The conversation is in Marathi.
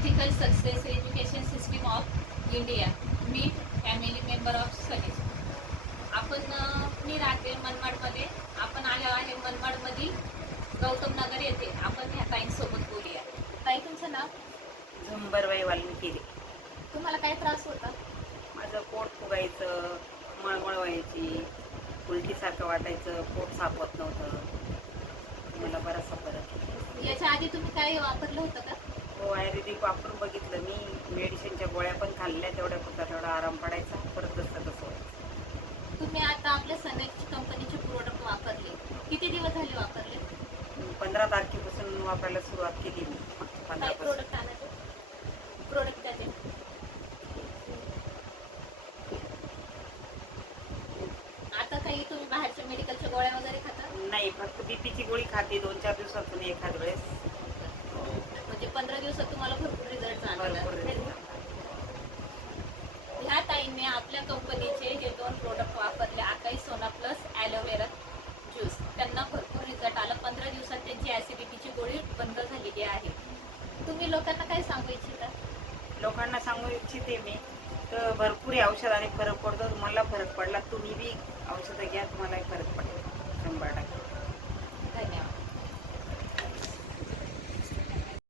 Ethical success education system of India me family member of सनेज आपण मी राहते मनमाडमध्ये. आपण आलो आहे मनमाडमधील गौतम नगर येथे. आपण ह्या ताईंसोबत बोलूया. ताई तुमचं नाव? झुंबरबाई वाल्मिकी तुम्हाला काय त्रास होता? माझं पोट फुगायचं मळमळ व्हायची उलटीसारखं वाटायचं पोट सापत नव्हतं. मला बराचसा फरक. याच्या आधी तुम्ही काय वापरलं होतं का? हो आयुर्वेदिक वापरून बघितलं. मी मेडिसिनच्या गोळ्या पण खाल्ल्या तेवढ्या पुरता तेवढा आराम पडायचा. परत तसं तसं व्हायचं. तुम्ही आता आपल्या सनेज कंपनीचे प्रोडक्ट वापरले. किती दिवस झाले वापरले? पंधरा तारखेपासून वापरायला सुरुवात केली मी. पंधरापासून प्रोडक्ट आणायचे प्रोडक्ट त्याचे आता काही तुम्ही बाहेरच्या मेडिकलच्या गोळ्या वगैरे खाता? नाही फक्त बीपीची गोळी खाते. दोन चार दिवसातून एखाद वेळेस म्हणजे पंधरा दिवसात तुम्हाला भरपूर रिझल्ट भरपूर जाणवला result. ह्या ताईंनी आपल्या कंपनीचे हे दोन प्रोडक्ट वापरले. आकाई सोना प्लस ॲलोवेरा ज्यूस त्यांना भरपूर रिझल्ट आला. पंधरा दिवसात त्यांची ॲसिडिटीची गोळी बंद झालेली आहे. तुम्ही लोकांना काय सांगू इच्छिता? लोकांना सांगू इच्छिते मी. तर भरपूर औषधाने फरक पडतो. तुम्हाला फरक पडला तुम्ही बी औषधं घ्या तुम्हालाही फरक पडेल.